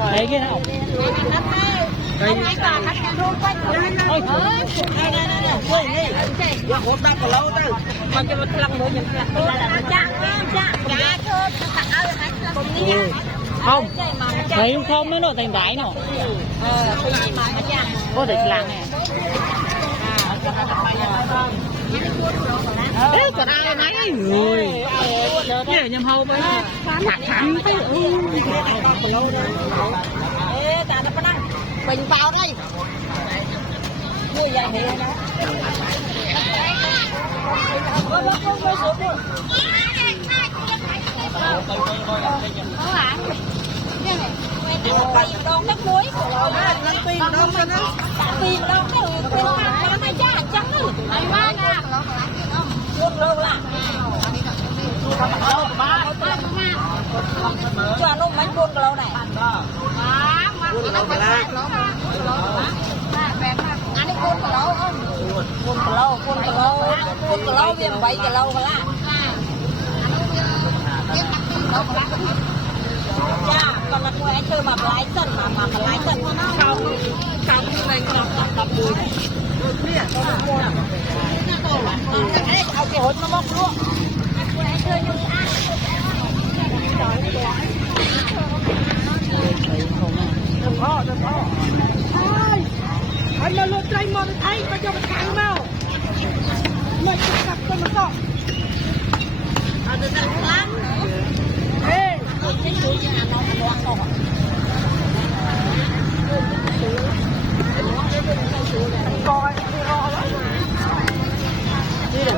Đấy kia nào. Đây. Ôi. Hốt đang còn lâu đâu. Mà cái lăng mới nhận không. Thấy không nó thành đáy nó. Có thể lăng này. Đấy còn ai nấy người. Cái nhầm hầu với thẳng thế. Ê, ta nó đang bình vào đây. Vui vậy thì nó. Đâu nước muối của nó tiền đâu cho nó tiền đâu nó mới giá trắng ấy quá nè luôn luôn là cho nó bánh buôn cái lâu này anh ấy buôn cái lâu không buôn cái lâu viêm vậy cái lâu mà là dạ còn là người anh chơi mà lái sân mà lái sân không này đập đùiเอาcái hột nó bóc luôn đừng ho anh mà lột tay mà thấy mà cho nó căng nào mày cặp con nó to được lắm ê cái chuối như là nó loang to coi đi được